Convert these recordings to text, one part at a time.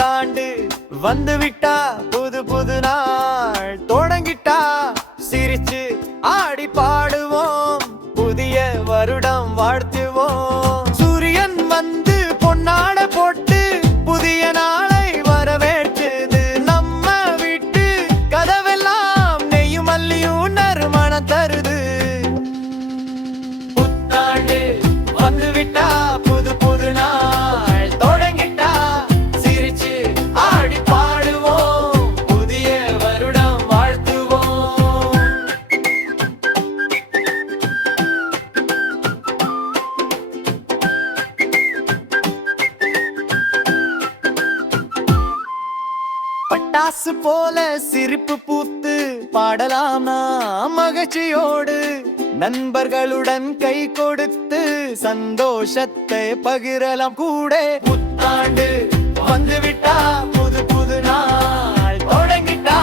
புத்தாண்டு வந்து விட்டா புது புது நாள் தொடங்கிட்டா சிரிச்சு ஆடி பாடுவோம் புதிய வருடம் வாழ்த்துவோம். சூரியன் வந்து பொன்னாட போட்டு புதிய நாளை வரவேற்றது நம்ம வீட்டு கதவெல்லாம் நெய்யும் மல்லியும் நறுமணம் தருது. புத்தாண்டு வந்து விட்டா புது புது நாள் தொடங்கிட்டா சிரிச்சு ஆடி பாடுவோம் புதிய வருடம் வாழ்த்துவோம். பட்டாசு போல சிரிப்பு பூத்து பாடலாமா மகிழ்ச்சியோடு நண்பர்களுடன் கை கொடுத்து சந்தோஷத்தை பகிரலாம் கூட. புத்தாண்டு வந்து விட்டா புது புது நாள் தொடங்கிட்டா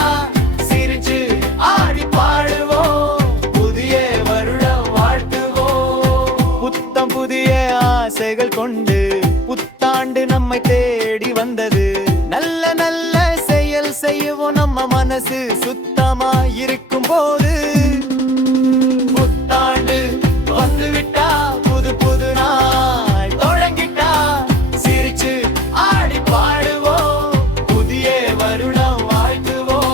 சிரிச்சு ஆடி பாடுவோம் புதிய வருடம் வாழ்த்துவோம். புத்தம் புதிய ஆசைகள் கொண்டு புத்தாண்டு நம்மை தேடி வந்தது. நல்ல நல்ல செயல் செய்யவும் நம்ம மனசு சுத்தமா இருக்கும் போது. புத்தாண்டு வந்து விட்டா புது புது நாள் தொடங்கிட்டா சிரிச்சு ஆடி பாடுவோம் புதிய வருடம் வாழ்த்துவோம்.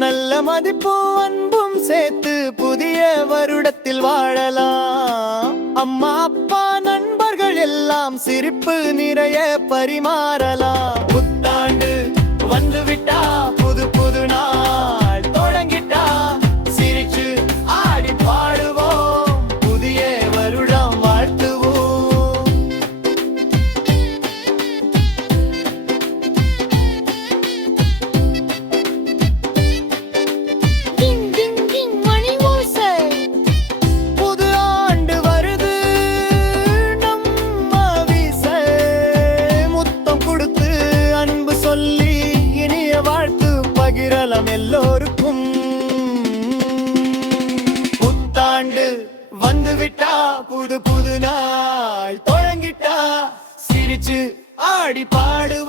நல்ல மதிப்பு அன்பும் சேர்த்து புதிய வருடத்தில் வாழலாம். அம்மா அப்பா நண்பர்கள் எல்லாம் சிரிப்பு நிறைய பரிமாறலாம். புத்தாண்டு வந்து விட்டா புது புது நாள் தொடங்கிட்டா சிரிச்சு ஆடி பாடுவோம் புதிய வருடம் வாழ்த்துவோம். புது ஆண்டு வருது நம்ம வீசை முத்தம் கொடுத்து அன்பு சொல்லி இனிய வாழ்த்து பகிரலாம் எல்லோருக்கும். புத்தாண்டு வந்து விட்டா புது புது நாள் தொடங்கிட்டா சிரிச்சு ஆடி பாடு